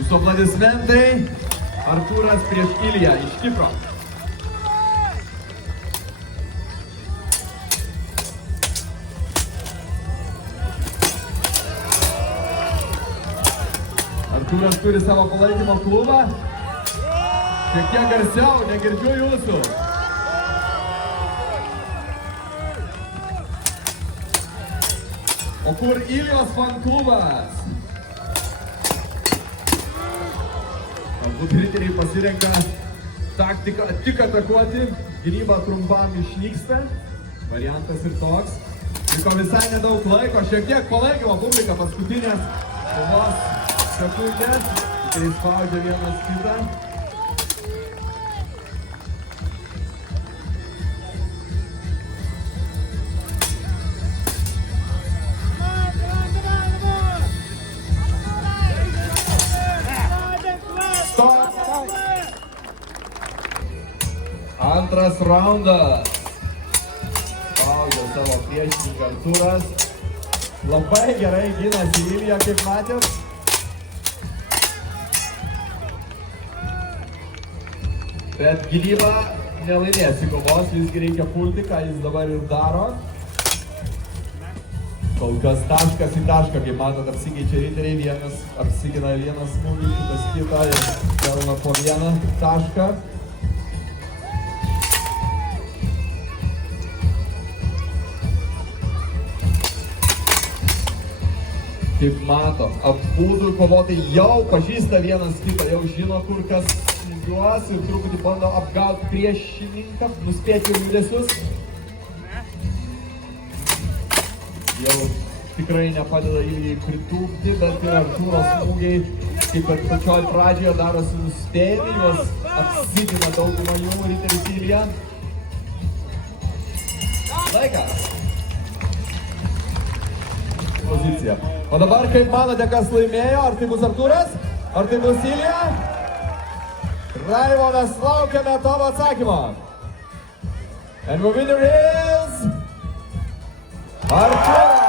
Jūsų aplodismentai. Artūras prieš Iliją iš Kipro. Artūras turi savo palaikymo klubą. Šiek tiek garsiau, negirdžiu jūsų. O kur Ilijos fan klubas? Galbūt riteriai pasirenka taktiką tik atakuoti, gynyba trumpam išnyksta. Variantas ir toks. Liko visai nedaug laiko, šiek tiek palaikymo publika, paskutinės kovos sekundės. Riteriai spaudžia vienas kitą. Antras raundas. Spaudžia savo priešininką Artūras. Labai gerai ginasi Ilija, kaip matėt. Bet gynyba nelaimės į kovos, visgi reikia pulti, ką jis dabar ir daro. Kol kas taškas į tašką, kaip matot, apsikeičia riteriai, vienas apsigina vienas smūgį, kitas kitą ir pelna po vieną tašką. Kaip mato, abudu kovotojai jau pažįsta vienas kitą, jau žino, kur kas juos ir truputį bando apgauti priešininką, nuspėti judesius. Jau tikrai nepadeda Ilijai pritūpti, bet ir Artūro smūgiai, kaip ir pačioj pradžioje, darosi nuspėjami, juos apsigina daugumą jų riteris Ilija. Laikas! Pozicija. O dabar, kaip manote, kas laimėjo? Ar tai bus Artūras? Ar tai bus Ilija? Raimondas, laukiame tavo atsakymą. And the winner is Artūras!